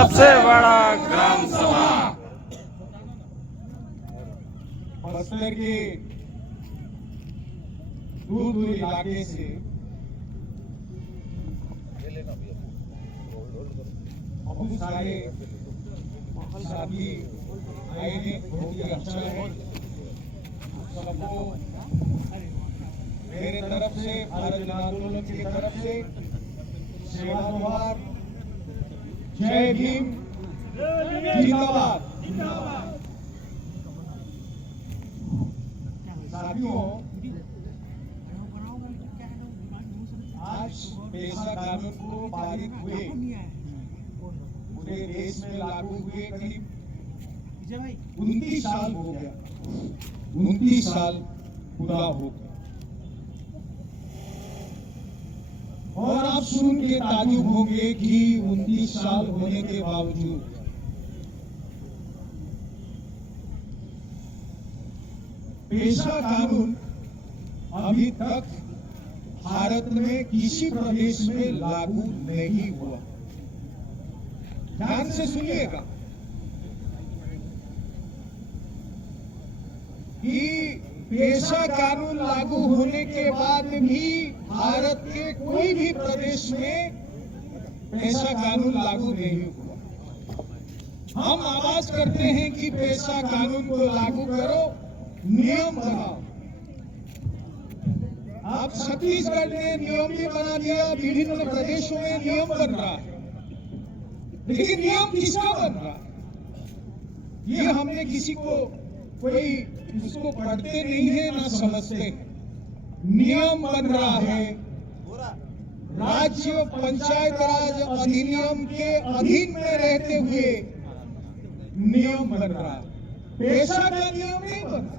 सबसे बड़ा ग्राम सभा। बस्तर के दूर दूर इलाके से बहुत सारे साथी आए हैं, बहुत ही अच्छा है। सबको मेरे तरफ से, भारत जन आंदोलन की तरफ से सेवा जोहार, जय भीम, जिंदाबाद। साथियों, आज पेशा कानून को पारित हुए पूरे देश में लागू हुए करीब 29 साल हो गया, 29 साल पूरा हो गया। और आप सुन के ताज्जुब होंगे कि 29 साल होने के बावजूद पेशा कानून अभी तक भारत में किसी प्रदेश में लागू नहीं हुआ। ध्यान से सुनिएगा कि पेशा कानून लागू होने के बाद भी भारत के कोई भी प्रदेश में पेशा कानून लागू नहीं हुआ। हम आवाज करते हैं कि पेशा कानून को लागू करो, नियम बनाओ। अब छत्तीसगढ़ ने नियम भी बना दिया, विभिन्न प्रदेशों में नियम बन रहा है, लेकिन नियम किसका बन रहा है ये हमने किसी को कोई इसको पढ़ते नहीं है ना समझते। नियम बन रहा है राज्य पंचायत राज अधिनियम के अधीन में रहते हुए नियम बन रहा है, पेशा का नियम नहीं बन रहा।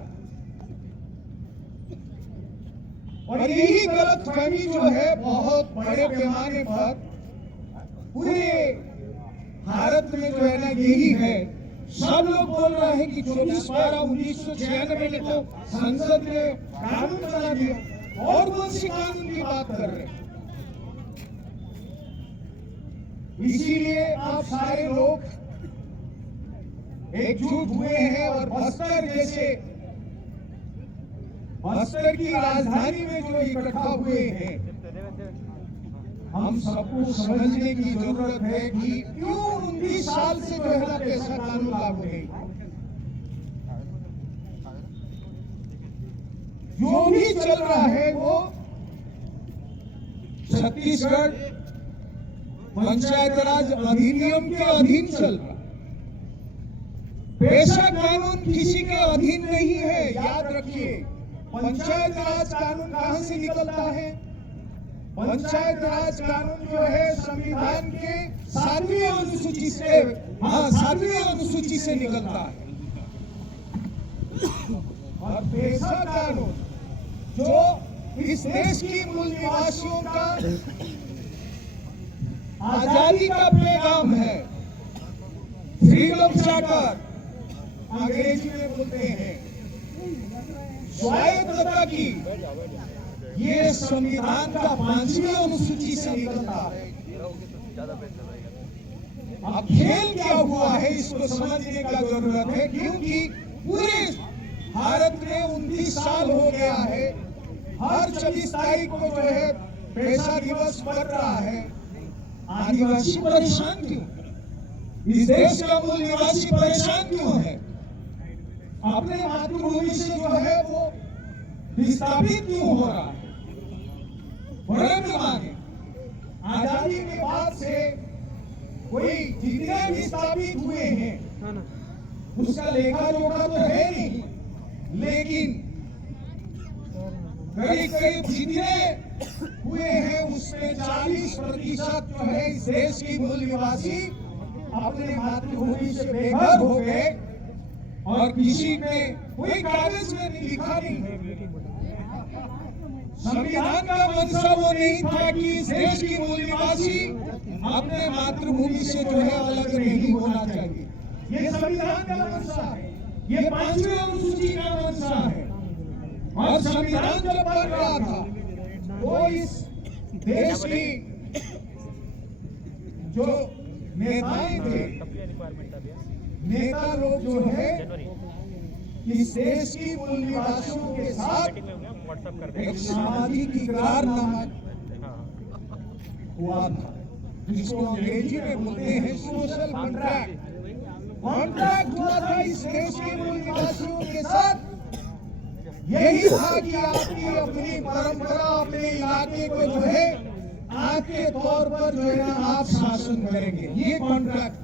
और यही गलतफहमी जो है बहुत बड़े पैमाने पर पूरे भारत में जो है ना, यही है। सब लोग बोल रहे हैं कि 24/12/1996 में तो संसद ने कानून बना दिया, और कौन सी कानून की बात कर रहे हैं। इसीलिए आप सारे लोग एकजुट हुए हैं और बस्तर की राजधानी में जो इकट्ठा हुए हैं, हम सबको समझने की जरूरत है कि क्यों 29 साल से जो है ना पेशा कानून लागू नहीं। जो भी चल रहा है वो छत्तीसगढ़ पंचायत राज अधिनियम के अधीन चल रहा। पेशा कानून किसी के अधीन नहीं है, याद रखिए। पंचायत राज कानून कहां से निकलता है? पंचायत राज कानून जो है संविधान के 7वीं अनुसूची से, 7वीं अनुसूची से निकलता है। और पेशा कानून जो इस देश की मूल निवासियों का आजादी का पैगाम है, फ्रीडम चार्टर अंग्रेजी में बोलते हैं, स्वायत्तता की, ये संविधान का 5वीं अनुसूची से निकलता है। अब खेल क्या हुआ है इसको समझने का जरूरत है, क्योंकि पूरे भारत में 29 साल हो गया है। हर 24 तारीख को जो है पेशा दिवस पड़ रहा है। आदिवासी परेशान क्यों? इस देश का मूल निवासी परेशान क्यों है? अपने मातृभूमि से जो है वो विस्थापित क्यों हो रहा है? बड़े पैमाने आजादी के बाद से कोई जितने विस्थापित हुए हैं उसका लेखा जोखा तो है नहीं, लेकिन करीब जितने हुए हैं उसमें 40% जो है इस देश की मूल निवासी अपने मातृभूमि से बेघर हो गए, और किसी ने कोई कागज में लिखा नहीं। संविधान का मंशा वो नहीं था कि इस देश की मूल निवासी अपने मातृभूमि से जो है अलग नहीं होना चाहिए। ये संविधान का मंशा है, ये 5वीं अनुसूची का मंशा है। और संविधान जब बन रहा था तो इस देश की जो नेताएं थे, नेता लोग जो है इस देश की मूल निवासियों के साथ एक सामाजिक इकरारनामा हुआ था, जिसको अंग्रेजी में बोलते हैं सोशल कॉन्ट्रैक्ट। कॉन्ट्रैक्ट हुआ था इस देश के मूल निवासियों के साथ। यही था कि आपकी अपनी परंपरा, अपने इलाके को जो है आज के तौर पर जो है ना आप शासन करेंगे। ये कॉन्ट्रैक्ट,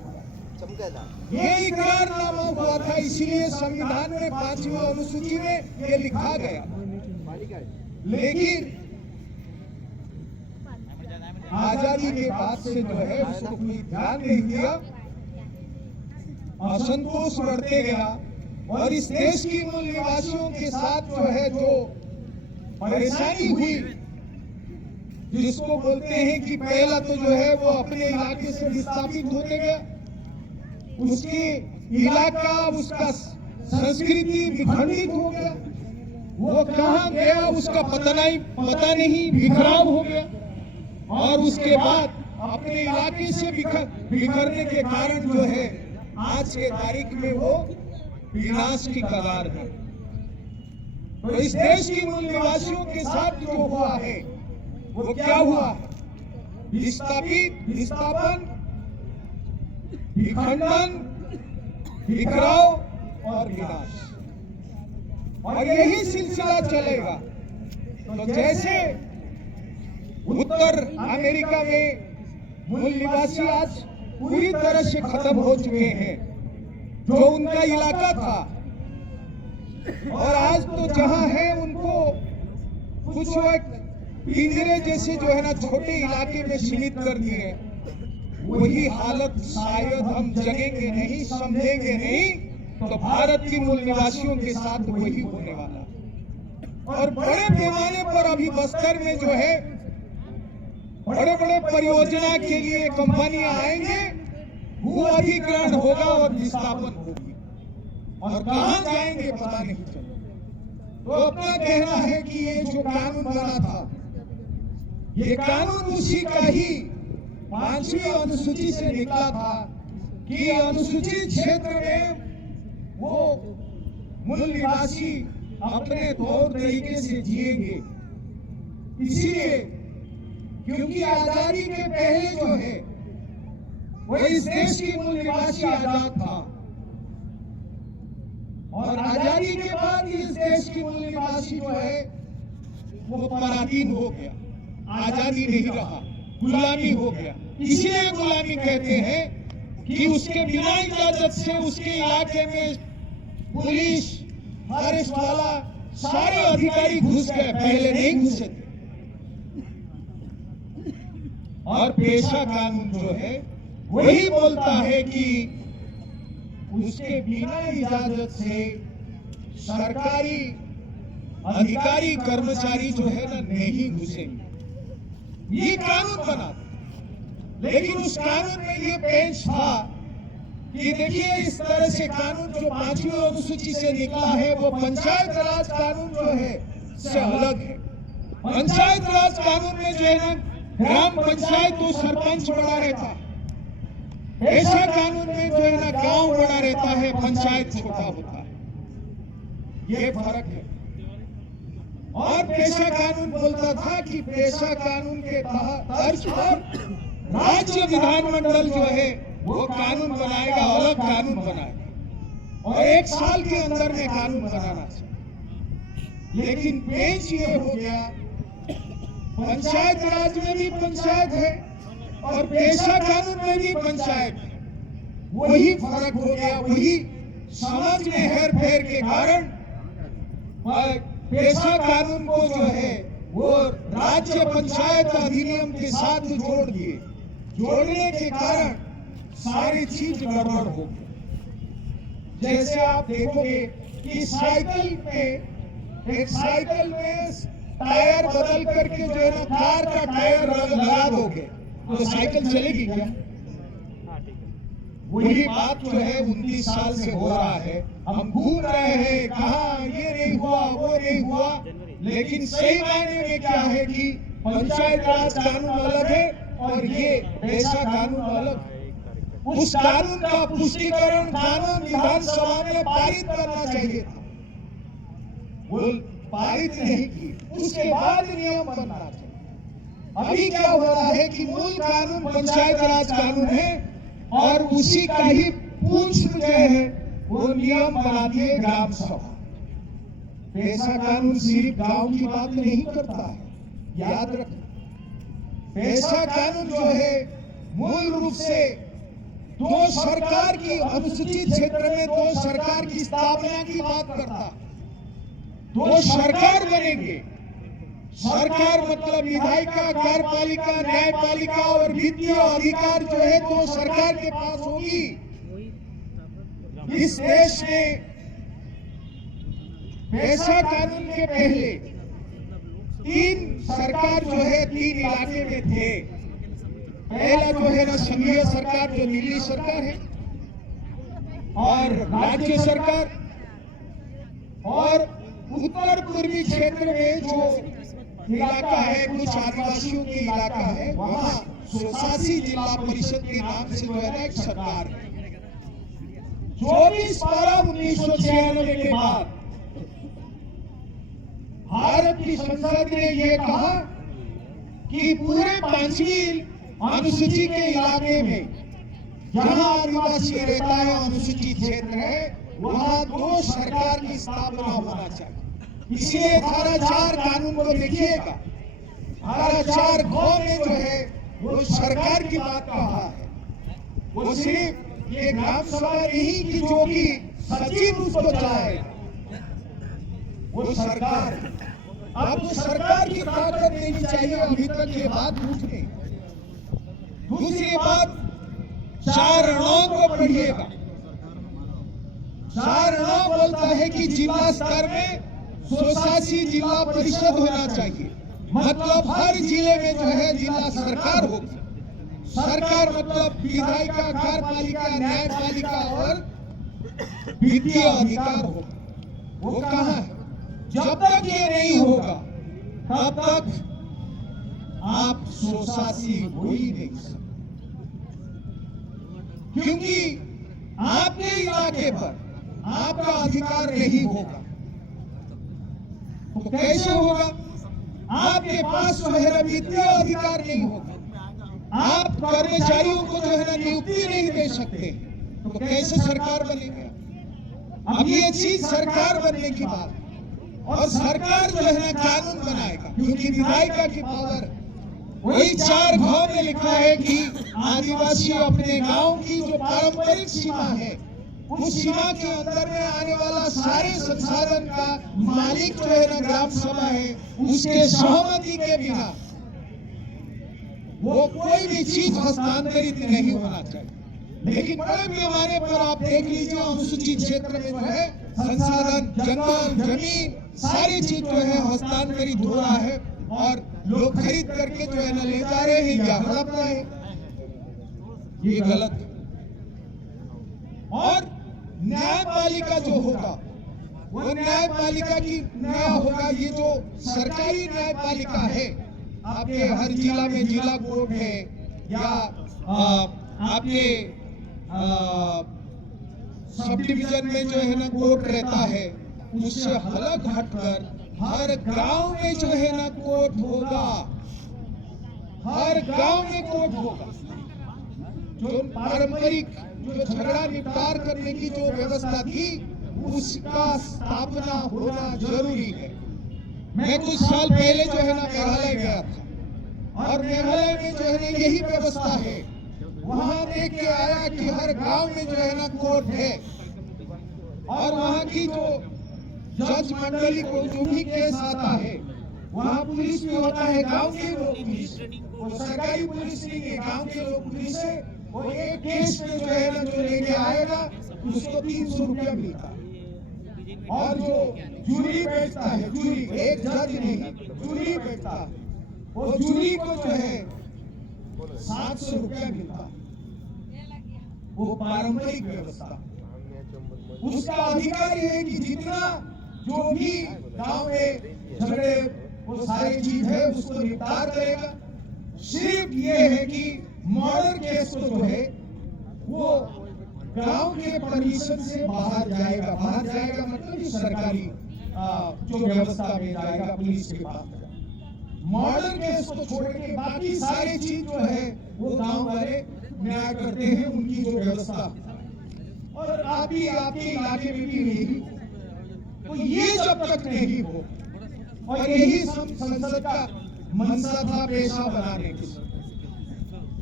ये इकरारनामा हुआ था। इसीलिए संविधान में 5वीं अनुसूची में ये लिखा गया। लेकिन आजादी के बाद से जो है उसको कोई ध्यान नहीं दिया, असंतोष बढ़ते गया और इस देश की मूल निवासियों के साथ जो है जो परेशानी हुई, जिसको बोलते हैं कि पहला तो जो है वो अपने इलाके से विस्थापित होते गया, उसकी इलाका, उसका संस्कृति विखंडित हो गया, वो कहां गया उसका पता नहीं, बिखराव हो गया और उसके बाद अपने इलाके से बिखरने के कारण जो है आज के तारीख में वो विनाश की कगार है। तो इस देश की मूल निवासियों के साथ जो हुआ है वो क्या हुआ? विस्थापन, विखंडन, बिखराव और विनाश, और यही सिलसिला चलेगा। तो जैसे उत्तर अमेरिका में मूल निवासी आज पूरी तरह से खत्म हो चुके हैं, जो उनका इलाका था, और आज तो जहां है उनको कुछ पिंजरे जैसे जो है ना छोटे इलाके में सीमित कर दिए। वही हालत शायद हम जगेंगे नहीं, समझेंगे नहीं, तो भारत की मूल निवासियों के साथ वही होने वाला। और बड़े पैमाने पर अभी बस्तर में जो है बड़े बड़े परियोजना के लिए कंपनियां आएंगे, भू अधिग्रहण होगा और विस्थापन होगी, और कहां जाएंगे पता नहीं चलेगा। तो अपना कहना है कि ये जो कानून बना था, ये कानून उसी का ही 5वीं अनुसूची से निकला था कि अनुसूचित क्षेत्र में वो मूल निवासी अपने तौर तरीके से जिएंगे। इसीलिए क्योंकि आजादी के पहले जो है वो इस देश की मूल निवासी आजाद था, और आजादी के बाद इस देश की मूल निवासी जो है वो पराधीन हो गया, आजादी नहीं रहा, गुलामी हो गया। इसीलिए गुलामी कहते हैं कि उसके बिना इजाजत से उसके इलाके में पुलिस, फॉरेस्ट वाला सारे अधिकारी घुस गए, पहले नहीं घुसे थे। और पेशा कानून जो है वही बोलता है कि उसके बिना इजाजत से सरकारी अधिकारी, कर्मचारी जो है ना नहीं घुसेंगे। ये कानून बना, लेकिन उस कानून में ये पेश था कि देखिए इस तरह से कानून जो 5वीं अनुसूची से निकला है वो पंचायत राज कानून जो है से अलग है। पंचायत राज कानून में जो है ना ग्राम पंचायत तो सरपंच बड़ा रहता है, ऐसा कानून में जो है ना गांव बड़ा रहता है, पंचायत छोटा होता है। ये फर्क है। और पेशा कानून बोलता था कि पेशा कानून के तर्ज पर राज्य विधानमंडल जो है वो कानून बनाएगा, अलग कानून बनाएगा, और 1 साल के अंदर में कानून बनाना चाहिए। लेकिन पेच ये हो गया, पंचायत राज में भी पंचायत है और पेशा कानून में भी पंचायत है। वही फर्क हो गया, वही समझ में हेर फेर के कारण पेशा कानून को जो है वो राज्य पंचायत अधिनियम के साथ जोड़ दिए। जोड़ने के कारण सारी चीज गड़बड़ हो गई। जैसे आप देखोगे कि साइकिल में टायर बदल करके जो है ना कार का टायर लगा दोगे तो साइकिल चलेगी क्या? वही बात जो है 29 साल से हो रहा है। हम घूम रहे हैं, कहा ये नहीं हुआ, वो नहीं हुआ, लेकिन सही मायने में क्या है कि पंचायत राज कानून अलग है और ये पेशा कानून अलग है। उस कानून का पुष्टिकरण कानून विधानसभा में पारित करना चाहिए था, वो पारित नहीं की, उसके बाद नियम बनना चाहिए। अभी क्या हो रहा है कि मूल कानून पंचायत राज कानून है और उसी का ही पुष्प जो है वो नियम बनाती है ग्राम सभा। पैसा कानून सिर्फ गांव की बात नहीं करता है, याद रखना। पैसा कानून जो है मूल रूप से दो सरकार की, अनुसूचित क्षेत्र में दो सरकार की स्थापना की बात करता है। दो सरकार बनेंगे, सरकार मतलब विधायिका, कार्यपालिका, न्यायपालिका और वित्तीय अधिकार जो है तो सरकार के पास होगी। इस देश में पैसा कानून के पहले तीन सरकार जो है तीन इलाके में थे। पहला जो है ना संघीय सरकार जो दिल्ली सरकार है, और राज्य सरकार, और उत्तर पूर्वी क्षेत्र में जो इलाका है कुछ आदिवासियों के इलाका है, वहां 87 जिला परिषद के नाम से जो है ना एक सरकार है। 24/12/1996 के बाद भारत की संसद ने यह कहा कि पूरे 5वीं अनुसूची के इलाके में जहां आदिवासी रहता है, अनुसूचित क्षेत्र है, वहां दो सरकार की स्थापना होना चाहिए। इसलिए धारा 4 कानून को देखिएगा, धारा 4 गांव में जो है वो सरकार की बात कहा है। वो सिर्फ ये ग्राम सभा नहीं कि जो कि सचिव उसको चलाएगा, वो सरकार है। आपको सरकार की ताकत देनी चाहिए, अभी तक ये बात उठे। दूसरी बात, 4 9 को पढ़िएगा। 4 9 बोलता है कि जिला स्तर में 87 जिला परिषद होना चाहिए, मतलब हर जिले में जो है जिला सरकार होगी। सरकार मतलब विधायिका, कार्यपालिका, न्यायपालिका और वित्तीय अधिकार होगा। वो कहाँ है? जब तक ये नहीं होगा तब तक आप 87 हो ही नहीं सकते, क्योंकि आपके इलाके पर आपका अधिकार नहीं होगा। तो कैसे होगा? आपके पास जो है वित्तीय अधिकार नहीं होगा, आप कर्मचारियों को जो है ना नियुक्ति नहीं दे सकते, तो कैसे सरकार बनेगी? अब ये चीज सरकार बनने की बात, और सरकार जो है ना कानून बनाएगा, क्योंकि विधायिका की पावर वही 4 गांव में लिखा है कि आदिवासी अपने गांव की जो पारंपरिक सीमा है उस सीमा के अंदर में आने वाला सारे संसाधन का मालिक जो है ना ग्राम सभा है, उसके सहमति के बिना वो कोई भी चीज हस्तांतरित नहीं होना चाहिए। लेकिन बड़े पैमाने पर आप देख लीजिए, अनुसूचित क्षेत्र में जो है संसाधन, जंगल, जमीन, सारी चीज जो है हस्तांतरित हो रहा है और लोग खरीद करके जो है ना ले जा रहे हैं या हड़प रहे हैं। ये गलत है। और न्यायपालिका जो होगा वो न्यायपालिका की न्याय होगा, ये जो सरकारी न्यायपालिका है, आपके हर जिला में जिला कोर्ट है या आपके सब डिवीजन में जो है ना कोर्ट रहता है, उससे अलग हटकर हर गांव में जो है ना कोर्ट होगा। हर गांव में कोर्ट होगा। जो पारंपरिक जो झगड़ा निपटार करने की जो व्यवस्था थी उसका स्थापना होना जरूरी है। मैं कुछ साल पहले जो है ना मेघालय गया था और मेघालय में जो है ना यही व्यवस्था है। वहां देख के आया कि हर गांव में जो है ना कोर्ट है और वहां की जो जज मंडली को जो भी केस आता है वहां पुलिस भी होता है, गांव के लोग पुलिस, वो सरकारी पुलिस नहीं है, गांव के लोग पुलिस है। वो एक केस में जो है ना जो लेके आएगा उसको 300 रुपया मिलता है। और जो जूरी बैठता है, जूरी एक जज नहीं, जूरी बैठता है, वो जूरी को जो है 700 रुपया मिलता है। वो पारंपरिक व्यवस्था, उसका अधिकार है कि जितना जो भी गांव में झगड़े वो सारी चीज है उसको निपटार करेगा। सिर्फ ये है कि मर्डर केस को जो है वो गांव के परिसर से बाहर जाएगा मतलब कि सरकारी जो व्यवस्था में जाएगा, पुलिस के पास मॉडर्न केस को छोड़ के बाकी सारी चीज जो है वो गांव वाले न्याय करते हैं, उनकी जो व्यवस्था। और आपके इलाके में भी नहीं, तो ये जब तक नहीं हो, और यही संसद का मनसा था पेशा बनाने की,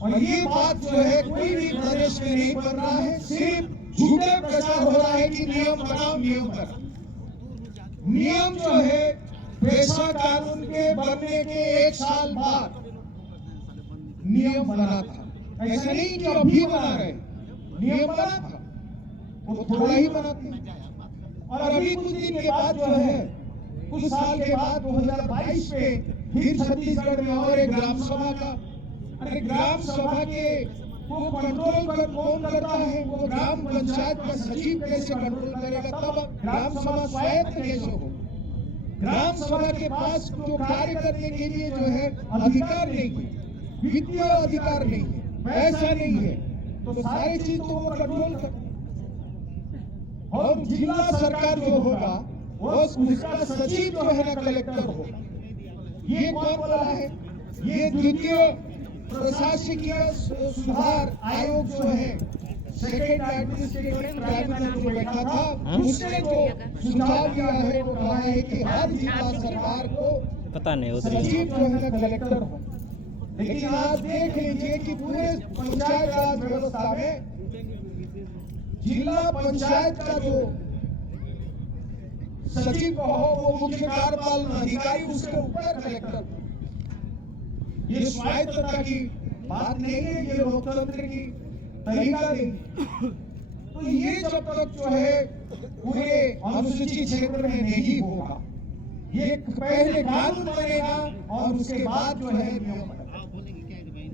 और ये बात जो है कोई भी प्रदेश में नहीं बन रहा है, सिर्फ झूठे प्रचार हो रहा है कि नियम बनाओ, नियम बनाओ। नियम जो है पेशा कानून के बनने के 1 साल बाद नियम बना था, ऐसा नहीं कि अभी बना रहे, नियम बना था, वो थोड़ा ही बनाते हैं। और अभी कुछ दिन के बाद जो है, कुछ साल के बाद 2022 में फिर छत्तीसगढ़ में और एक ग्राम सभा का, अरे ग्राम सभा के वो कंट्रोल कौन करता है? वो ग्राम पंचायत का सचिव कैसे कंट्रोल करेगा? तब ग्राम सभा स्वायत्त कैसे हो? ग्राम सभा के पास जो कार्य करने के लिए जो है अधिकार नहीं है, वित्तीय अधिकार नहीं है, पैसा नहीं है, तो सारी चीज तो वो कंट्रोल कर। और जिला सरकार जो होगा वो उसका सचिव जो है ना कलेक्टर होगा। ये कौन बोला है? ये द्वितीय प्रशासकीय सुधार आयोग जो है, सेकेंड एडमिनिस्ट्रेटिव ट्राइब्यूनल जो बैठा था, उसने जो सुझाव दिया है वो कहा है कि हर जिला सरकार को पता नहीं सचिव जो है ना कलेक्टर हो। लेकिन आज देख लीजिए कि पूरे पंचायत राज व्यवस्था में जिला पंचायत का जो सचिव कहो वो मुख्य कार्यपालन अधिकारी, उसके ऊपर कलेक्टर। ये स्वायत्तता की बात नहीं है, ये लोकतंत्र की तरीका नहीं। तो ये जब तक जो है पूरे अनुसूचित क्षेत्र में नहीं होगा, ये पहले कानून बनेगा और उसके बाद जो है नियम बनेगा।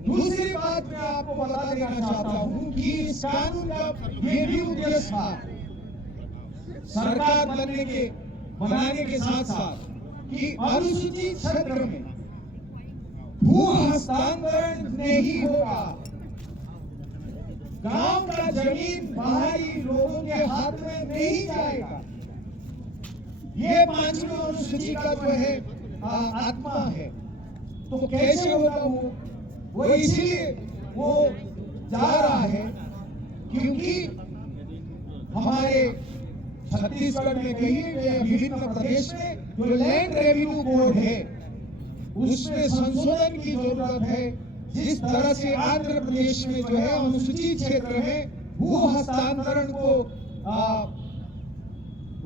दूसरी बात मैं आपको बता देना चाहता हूं कि इस कानून का ये भी उद्देश्य था, सरकार बनाने के साथ साथ कि अनुसूचित क्षेत्र में भू हस्तांतरण नहीं होगा, गांव का जमीन बाहरी लोगों के हाथ में नहीं जाएगा। ये 5वीं अनुसूची का जो है आत्मा है। तो कैसे होगा वो इसीलिए वो जा रहा है क्योंकि हमारे छत्तीसगढ़ में कहीं विभिन्न प्रदेश में जो लैंड रेवेन्यू बोर्ड है उसमें संशोधन की जरूरत है। जिस तरह से आंध्र प्रदेश में जो है अनुसूचित क्षेत्र में भू हस्तांतरण को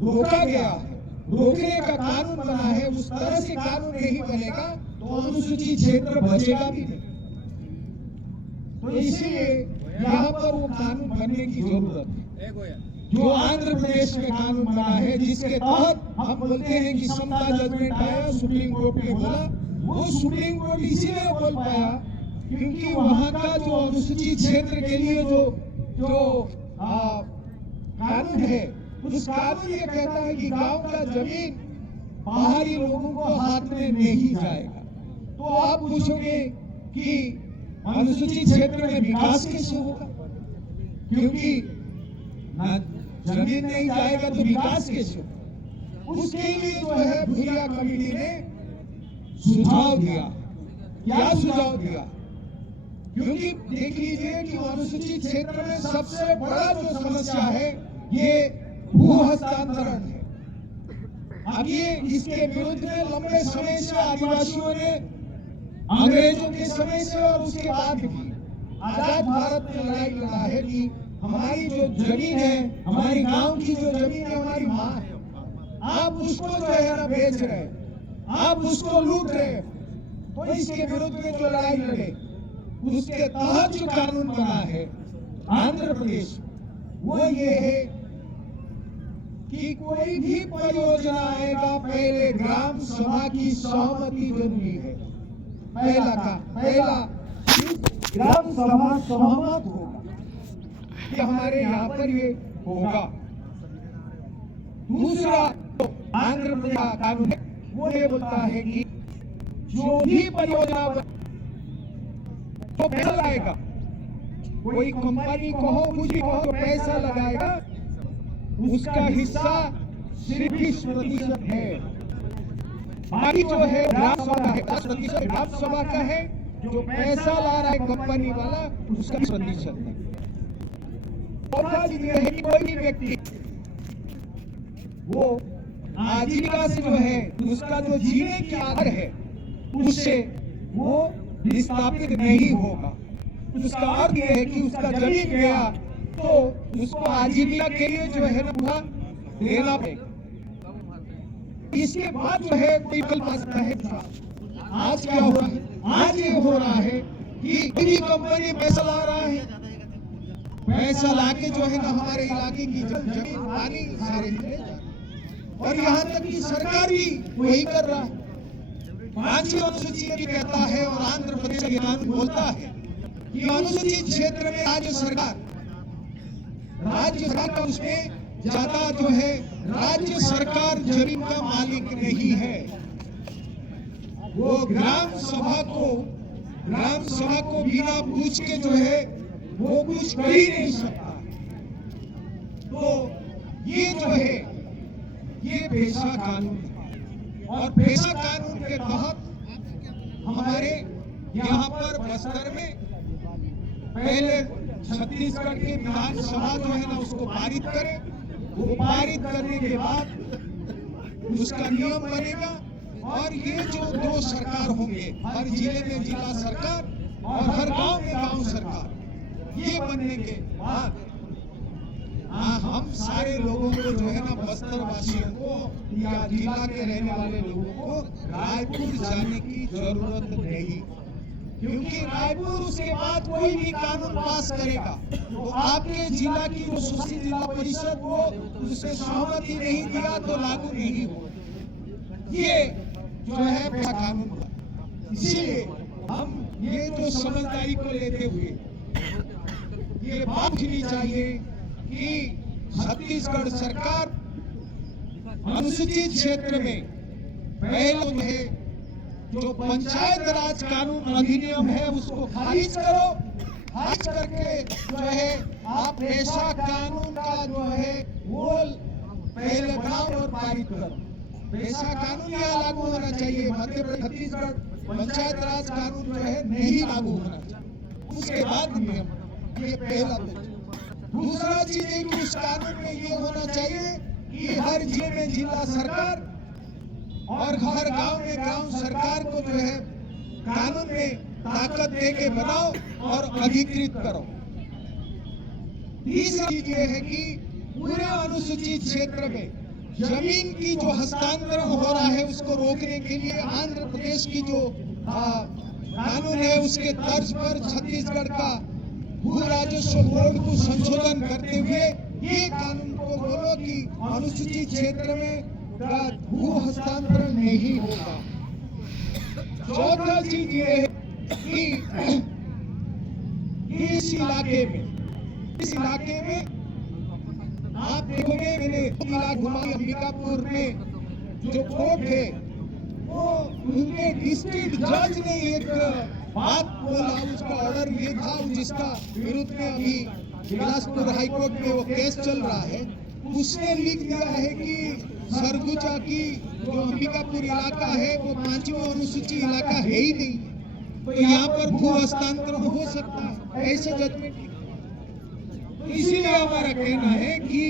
रोका गया है, रोकने का कानून बना है, उस तरह से कानून नहीं बनेगा तो अनुसूचित क्षेत्र बचेगा भी नहीं। तो इसीलिए यहाँ पर वो कानून बनने की जरूरत है जो आंध्र प्रदेश में कानून बना है, जिसके तहत हम बोलते हैं कि समता जजमेंट आया, सुप्रीम कोर्ट ने बोला। वो सुप्रीम कोर्ट इसीलिए बोल पाया क्योंकि वहां का जो अनुसूचित क्षेत्र के लिए जो कानून है, उस कानून ये कहता है कि गांव का जमीन बाहरी लोगों को हाथ में नहीं जाएगा। तो आप पूछोगे कि अनुसूचित क्षेत्र में विकास कैसे होगा? क्योंकि ना जमीन नहीं जाएगा तो विकास कैसे होगा? उसके लिए जो है भूरिया कमेटी ने सुझाव दिया। क्या सुझाव दिया? क्योंकि देख लीजिए कि अनुसूचित क्षेत्र में सबसे बड़ा जो समस्या है ये भू हस्तांतरण है। अब ये इसके विरुद्ध में लंबे समय से आदिवासियों ने अंग्रेजों के समय से और उसके बाद भी आजाद भारत में लड़ाई लड़ा है कि हमारी जो जमीन है, हमारी गांव की जो जमीन है, हमारी माँ है, आप उसको जो है ना बेच रहे, आप उसको लूट रहे। तो इसके विरुद्ध में जो लड़ाई लड़े, उसके तहत जो कानून बना है आंध्र प्रदेश, वो ये है कि कोई भी परियोजना आएगा पहले ग्राम सभा की सहमति जरूरी है। पहला ग्राम सभा सहमत होगा कि हमारे यहाँ पर ये होगा। दूसरा आंध्र प्रदेश का कानून है, वो ये बोलता है कि जो भी परियोजना तो पहला आएगा कोई कंपनी कहो कुछ भी कहो, पैसा लगाएगा, उसका हिस्सा सिर्फ 20% है। बाकी जो है ग्राम सभा का है, 10% ग्राम सभा का है। जो पैसा ला रहा है कंपनी वाला, उसका 20% है। चौथा चीज यह है कि कोई भी व्यक्ति वो आजीविका से जो है उसका जो जीने की आदत है उससे वो विस्थापित नहीं होगा। उसका अर्थ यह है कि उसका जमीन गया तो उसको आजीविका के लिए जो है ना पूरा देना पड़ेगा। इसके बाद जो है कोई विकल्प आ सकता है। आज क्या हो रहा है? आज ये हो रहा है कि कोई कंपनी पैसा ला रहा है, पैसा लाके जो है ना हमारे इलाके की जमीन पानी सारे ले जा, और यहाँ तक कि सरकार भी वही कर रहा है। 5वीं अनुसूची भी कहता है और आंध्र प्रदेश के कानून बोलता है कि अनुसूचित क्षेत्र में राज्य सरकार का उसमें ज्यादा जो है राज्य सरकार जमीन का मालिक नहीं है। वो ग्राम सभा को बिना पूछ के जो है वो कुछ कर ही नहीं सकता। तो ये जो है ये पेशा कानून है, और पेशा कानून के तहत हमारे यहाँ पर बस्तर में पहले छत्तीसगढ़ की विधानसभा जो है ना उसको पारित करे। वो पारित करने के बाद उसका नियम बनेगा, और ये जो 2 सरकार होंगे, हर जिले में जिला सरकार और हर गांव में गांव सरकार, ये बनने के बाद हम सारे लोगों को जो है ना बस्तर वासियों को या जिला के रहने वाले लोगों को रायपुर जाने की जरूरत नहीं, क्योंकि रायपुर उसके बाद कोई भी कानून पास करेगा तो आपके जिला की जो सुशी जिला परिषद वो उससे सहमति नहीं दिया तो लागू नहीं होगा। ये जो है पेशा कानून है। इसीलिए हम ये जो समझदारी को लेते हुए ये बात उठनी चाहिए कि छत्तीसगढ़ सरकार अनुसूचित क्षेत्र में पहले जो है जो पंचायत राज कानून अधिनियम है उसको खारिज करो। खारिज करके जो है आप पेशा कानून का जो है वो पहले बनाओ और पारित करो। पेशा कानून यहाँ लागू होना चाहिए। मध्य प्रदेश छत्तीसगढ़ पंचायत राज कानून जो है नहीं लागू होना चाहिए, उसके बाद नियम। ये पहला। दूसरा चीज है कि उस कानून में ये होना चाहिए कि हर जिले में जिला सरकार और हर गांव में गांव सरकार को जो है कानून में ताकत दे के बनाओ और अधिकृत करो। तीसरी चीज ये है कि पूरे अनुसूचित क्षेत्र में जमीन की जो हस्तांतरण हो रहा है उसको रोकने के लिए आंध्र प्रदेश की जो कानून है उसके तर्ज पर छत्तीसगढ़ का भू राजस्व बोर्ड को संशोधन करते हुए ये कानून को बोलो कि अनुसूचित क्षेत्र में भू हस्तांतरण नहीं होगा। चौथा चीज ये है कि इस इलाके में आप देखोगे, मैंने घुमा अंबिकापुर में जो कोर्ट है वो उनके डिस्ट्रिक्ट जज ने एक बात बोला, उसका ऑर्डर ये था जिसका विरुद्ध में अभी बिलासपुर हाईकोर्ट में वो केस चल रहा है। उसने लिख दिया है कि सरगुजा की जो अंबिकापुर इलाका है वो 5वीं अनुसूची इलाका है ही नहीं, तो यहाँ पर भू हस्तांतरण हो सकता है, ऐसे जजमेंट। तो इसीलिए हमारा कहना है कि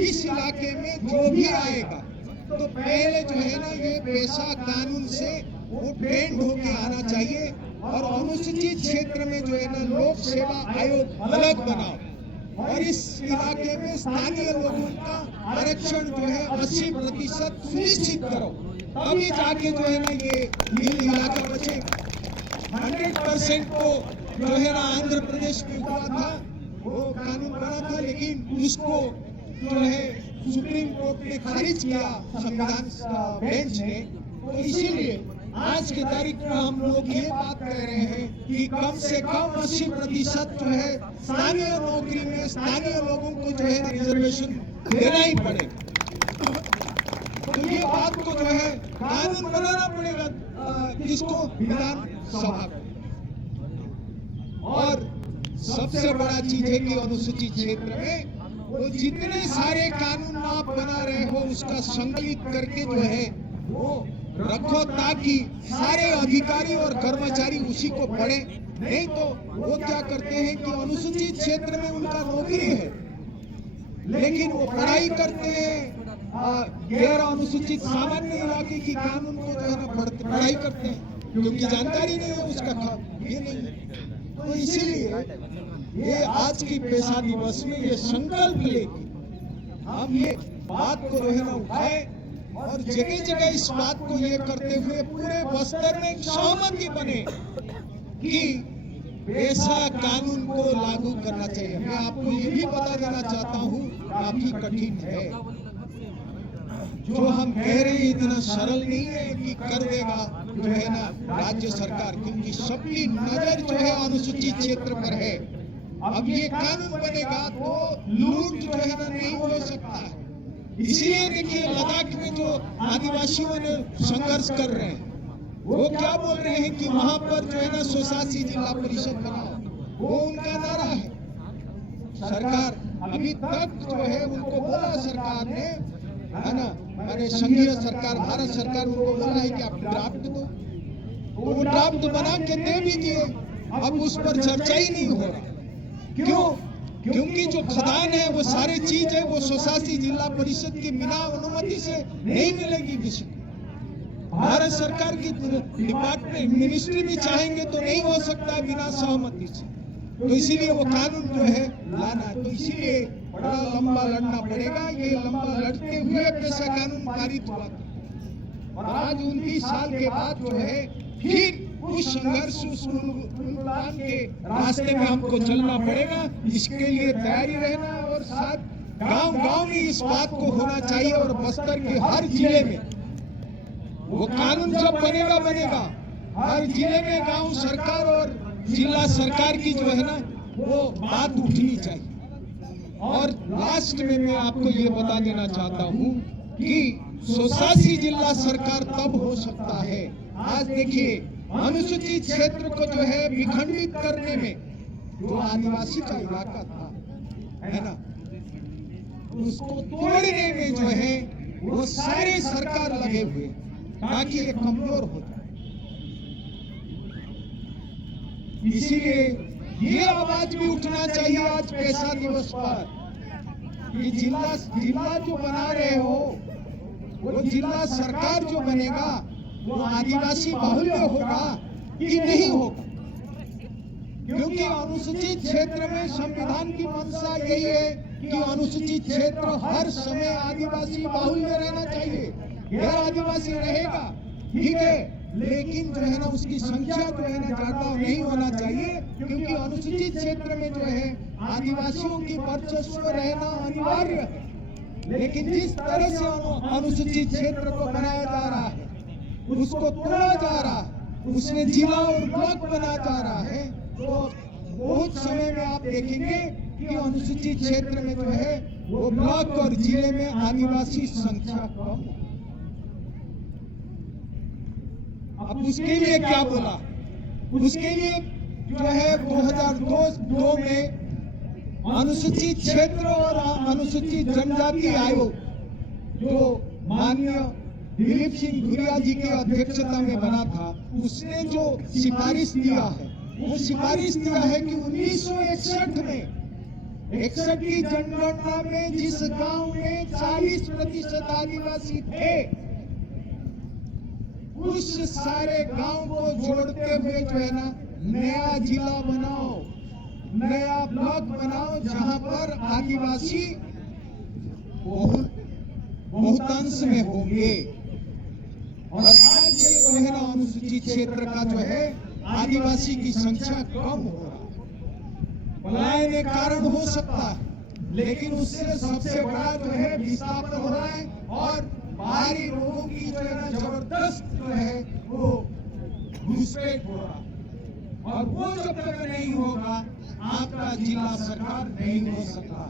इस इलाके में जो भी आएगा तो पहले जो है ना ये पेशा कानून से वो ट्रेंड होके आना चाहिए, और अनुसूचित क्षेत्र में जो है ना लोक सेवा आयोग अलग बनाओ, और इस इलाके में स्थानीय लोगों का आरक्षण जो है 80% सुनिश्चित करो, तभी जाके जो है ना ये इलाका बचेगा। 100% को जो है ना आंध्र प्रदेश में हुआ था, वो कानून बना था, लेकिन उसको जो है सुप्रीम कोर्ट ने खारिज किया संविधान बेंच ने। तो इसीलिए आज की तारीख में हम लोग ये बात कह रहे हैं कि कम से कम 80% जो है स्थानीय नौकरी में स्थानीय लोगों को जो है रिजर्वेशन देना ही पड़ेगा। तो ये बात को जो है कानून बनाना पड़ेगा, जिसको विधानसभा, और सबसे बड़ा चीज है कि अनुसूचित क्षेत्र में वो जितने सारे कानून आप बना रहे हो उसका संकलित करके जो है वो रखो, ताकि सारे अधिकारी और कर्मचारी उसी को पढ़े। नहीं तो वो क्या करते हैं कि अनुसूचित क्षेत्र में उनका नौकरी है लेकिन वो पढ़ाई करते हैं गैर अनुसूचित सामान्य इलाके की कानून को जो है ना पढ़ाई करते हैं, क्योंकि जानकारी नहीं है उसका ये नहीं है। तो इसीलिए ये आज की पेशा दिवस में ये संकल्प लेके हम ये बात को जो है ना उठाए और जगह जगह इस बात को ये करते हुए पूरे बस्तर में सहमति बने कि पेशा कानून को लागू करना चाहिए। मैं आपको ये भी बता देना चाहता हूँ, काफी कठिन है जो हम कह रहे हैं, इतना सरल नहीं है कि कर देगा जो है ना राज्य सरकार, क्योंकि सबकी नजर जो है अनुसूचित क्षेत्र पर है। अब ये कानून बनेगा तो लूट जो है ना नहीं हो सकता है। इसलिए देखिए लद्दाख में जो आदिवासियों ने संघर्ष कर रहे हैं वो क्या बोल रहे हैं कि वहां पर जो है ना 187 जिला परिषद बनाओ, वो उनका नारा है। सरकार अभी तक जो है उनको बोला सरकार ने, है ना, मैंने संघीय सरकार भारत सरकार उनको बोला है कि आप ड्राफ्ट दो, वो ड्राफ्ट बना के दे भी दिए, अब उस पर चर्चा ही नहीं हो रहा। क्यों? क्योंकि जो खदान है वो सारी चीज है वो 187 जिला परिषद की बिना अनुमति से नहीं मिलेगी किसी को। भारत सरकार की डिपार्टमेंट मिनिस्ट्री भी चाहेंगे तो नहीं हो सकता बिना सहमति से। तो इसीलिए वो कानून जो है लाना, तो इसीलिए बड़ा लंबा लड़ना पड़ेगा। ये लंबा लड़ते हुए पेशा कानून पारित हुआ था और आज 29 साल के बाद जो है फिर उस संघर्ष उस आंदोलन के रास्ते में हमको चलना पड़ेगा। इसके लिए तैयारी रहना और साथ गांव-गांव में इस बात को होना चाहिए और बस्तर के हर जिले में वो कानून जब बनेगा हर जिले में गांव सरकार और जिला सरकार की जो है ना वो बात उठनी चाहिए। और लास्ट में मैं आपको ये बता देना चाहता हूँ कि 187 जिला सरकार तब हो सकता है। आज देखिए अनुसूचित क्षेत्र को जो है विखंडित करने में जो आदिवासी का इलाका था, है ना, उसको तोड़ने में जो है वो सारे सरकार लगे हुए ताकि ये कमजोर हो जाए। इसीलिए ये आवाज भी उठना चाहिए आज पेशा दिवस पर कि जिला जो बना रहे हो वो जिला सरकार जो बनेगा वो आदिवासी बाहुल्य होगा कि नहीं होगा, क्योंकि अनुसूचित क्षेत्र में संविधान की मंशा यही है कि अनुसूचित क्षेत्र हर समय आदिवासी बाहुल्य रहना चाहिए। गैर आदिवासी रहेगा ठीक है, लेकिन जो है ना उसकी संख्या जो है ना ज्यादा नहीं होना चाहिए, क्योंकि अनुसूचित क्षेत्र में जो है आदिवासियों की वर्चस्व रहना अनिवार्य है। लेकिन जिस तरह से अनुसूचित क्षेत्र को बनाया जा रहा है उसको तोड़ा जा रहा है, उसमें जिला और ब्लॉक बना जा रहा है, तो बहुत समय में आप देखेंगे कि अनुसूचित क्षेत्र में जो है वो ब्लॉक और जिले में आदिवासी संख्या कम। अब उसके लिए क्या बोला? उसके लिए जो है 2002 में अनुसूचित क्षेत्र और अनुसूचित जनजाति आयोग जो माननीय दिलीप सिंह भुरिया जी की अध्यक्षता में बना था, उसने जो सिफारिश दिया है वो सिफारिश दिया है कि 1961 में 61 की जनगणना में जिस गांव में 40% आदिवासी थे उस सारे गांव को जोड़ते हुए जो है ना नया जिला बनाओ, नया ब्लॉक बनाओ जहां पर आदिवासी बहुतांश में होंगे। और आज जो है ना अनुसूचित क्षेत्र का जो है आदिवासी की संख्या कम हो रहा है। पलायन एक कारण हो सकता है, लेकिन उससे सबसे बड़ा जो है विस्थापन हो रहा है और बाहरी लोगों की जो है ना जबरदस्त जो है वो घुसपैठ हो रहा है। और वो जब तक नहीं होगा आपका जिला सरकार नहीं हो सकता।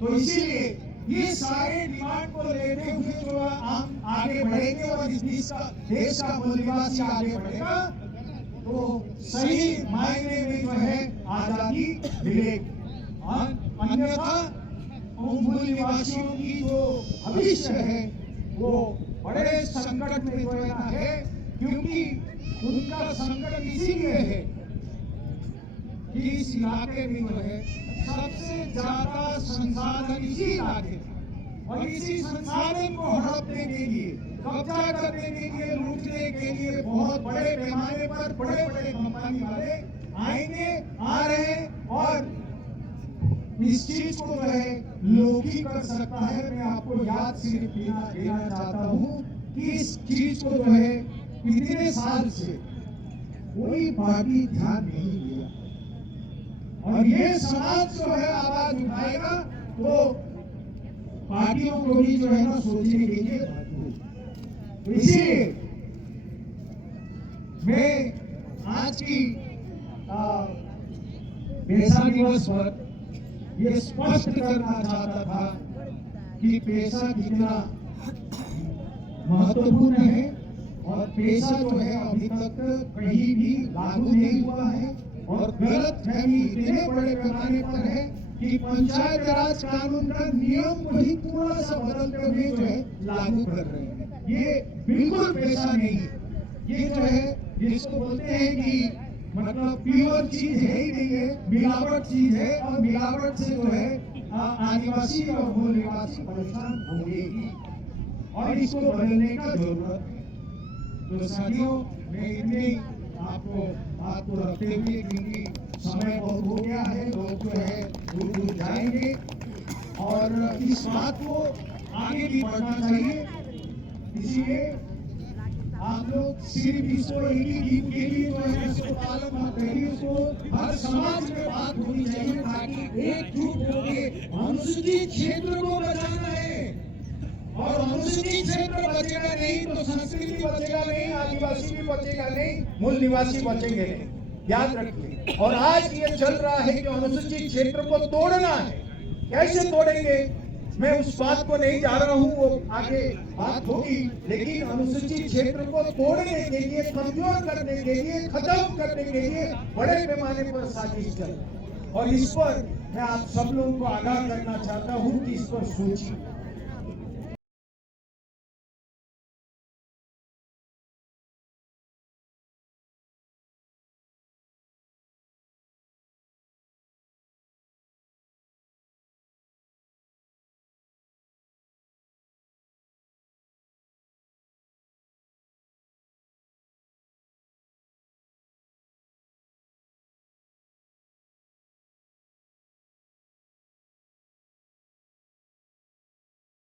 तो इसीलिए ये सारे डिमांड को लेते हुए जो हम आगे बढ़ेंगे और इस देश का मूल निवासी आगे बढ़ेगा, तो सही मायने में जो है आजादी मिलेगी। अन्यथा मूल निवासियों की जो भविष्य है वो बड़े संकट में जो है, क्योंकि उनका संकट इसीलिए है कि इस इलाके में जो है सबसे ज्यादा संसाधन इसी इलाके और इसी संसाधन को हड़पने के लिए, कब्जा करने के लिए, लूटने के लिए बहुत बड़े पैमाने पर बड़े बड़े कंपनी वाले आएंगे, आ रहे हैं और इस चीज को जो है लोग ही कर सकता है। मैं आपको याद सिर्फ देना चाहता हूँ कि इस चीज को जो है इतने साल से कोई पार्टी ध्यान नहीं दिया और ये समाज जो है आवाज उठाएगा तो पार्टियों को भी जो है ना सोचने के लिए। तो इसीलिए मैं आज की पेशा दिवस पर ये स्पष्ट करना चाहता था कि पेशा कितना महत्वपूर्ण है और पेशा जो है अभी तक कहीं भी लागू नहीं हुआ है और गलत फहमी इतने बड़े पैमाने पर है कि पंचायत राज कानून का नियम को ही थोड़ा सा बदलते हुए जो है लागू कर रहे हैं। ये बिल्कुल पेशा नहीं है। ये जो है जिसको बोलते हैं कि मतलब प्योर चीज है ही नहीं है, मिलावट चीज है और मिलावट से जो है आदिवासी और मूल निवासी परेशान होंगे ही और इसको बदलने का जरूरत है। तो साथियों, मैं इतने आपको बात को रखते हुए, क्योंकि समय बहुत हो गया है, लोग जो है दूर दूर जाएंगे और इस बात को आगे भी बढ़ना चाहिए। इसीलिए आप लोग सिर्फ इसको एक ही गीत के लिए जो है इसको पालन मत करिए, उसको हर समाज में बात होनी चाहिए ताकि एकजुट होकर अनुसूचित क्षेत्र को बचाना है और अनुसूचित क्षेत्र बचेगा नहीं तो संस्कृति बचेगा नहीं, आदिवासी भी बचेगा नहीं, मूल निवासी बचेंगे नहीं। याद रखिए। और आज ये चल रहा है कि अनुसूचित क्षेत्र को तोड़ना है। कैसे तोड़ेंगे मैं उस बात को नहीं जा रहा हूँ, वो आगे बात होगी, लेकिन अनुसूचित क्षेत्र को तोड़ने के लिए, कमजोर करने के लिए, खत्म करने के लिए बड़े पैमाने पर साजिश चल रही है और इस पर मैं आप सब लोगों को आगाह करना चाहता हूँ कि इस पर सोचिए।